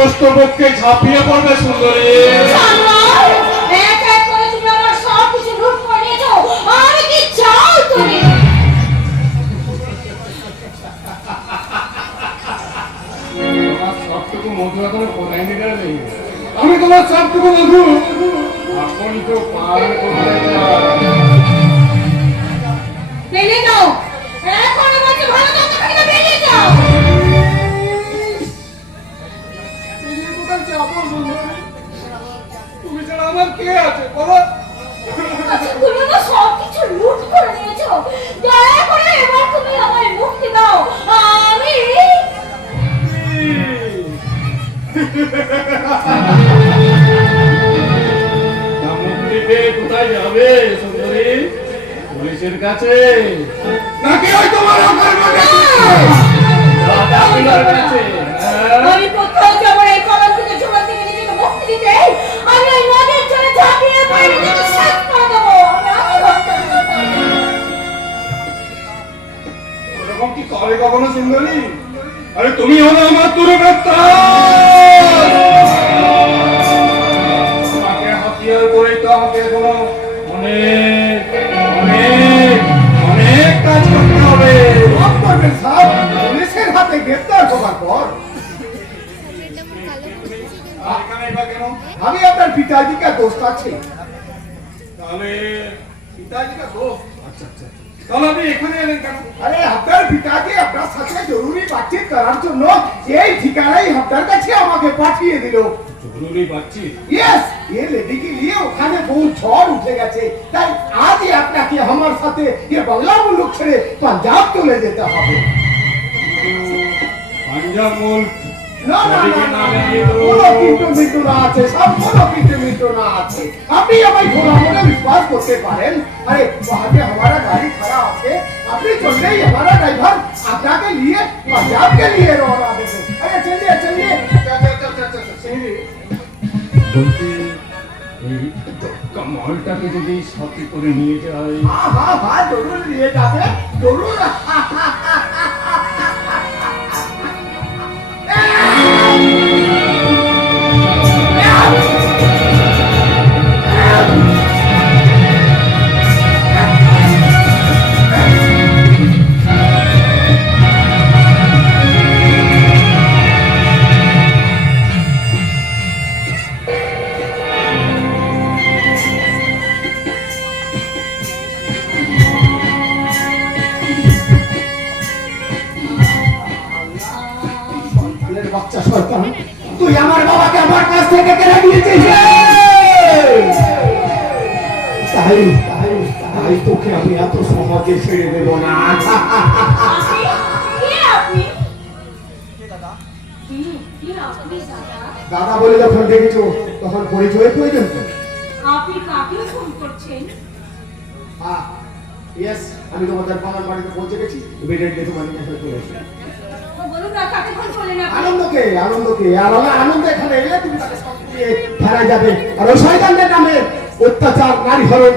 প্রশস্ত পক্ষে ঝাঁপিয়ে পড়বে সুন্দরী। আমি? তোমার সবটুকু মধু এখনও তো পার কোথায় যায়? আমার কে আছে বলো? আচ্ছা, তুমি আমার সব কিছু লুট করে নিয়েছো। দয়া করে এবার তুমি আমায় মুক্তি দাও। আমি কোথায় যাবে সুন্দরী? পুলিশের কাছে। নাকি ওই তোমার কাছে। করে কখনো সুন্দরী আরে তুমি হলো আমার তোমাকে হাতিয়ার করেই তো আমাকে অনেক অনেক অনেক কাজ করতে হবে। পুলিশের হাতে গ্রেপ্তার হবার পর। আমি আপনার পিতাজি কা দোস্ত আছে। তাহলে পিতাজি কা দোস্ত আচ্ছা আচ্ছা। আপনি পাঞ্জাব চলে যেতে হবে। আপনি আমায় বিশ্বাস করতে পারেন? আরে আমার গাড়ি हमारा गाड़ी खड़ा আছে আপনি চললেই हमारा ड्राइवर আপনাকে নিয়ে पंजाब के लिए रवाना देते अरे चलिए चलिए আচ্ছা, আচ্ছা, আচ্ছা, আচ্ছা, আচ্ছা, চলিয়ে। বলছি এই কামালটাকে যদি সাথে করে নিয়ে যায় हाँ हाँ हाँ जरूर लिए जाते जरूर বাচ্চা শয়তান তুই আমার বাবাকে আমার কাছ থেকে কেড়ে নিয়েছিস? তাই তাই তাই তোকে আমি এত সহজে ছেড়ে দেব না। দাদা? বলে যখন দেখেছ তখন পরিচয় প্রয়োজন আপনি কাকে ফোন করছেন? হ্যাঁ ইয়েস আমি তোমাদের বাবার বাড়িতে পৌঁছে গেছি। ইমিডিয়েটলি নিয়ে আসতে চলে এসো আনন্দকে আনন্দকে আর আমার আনন্দ এখানে এলে তুমি তাকে সব দিয়ে ফেরা যাবে। আর ওই শয়তানদের নামে অত্যাচার, নারী হরণ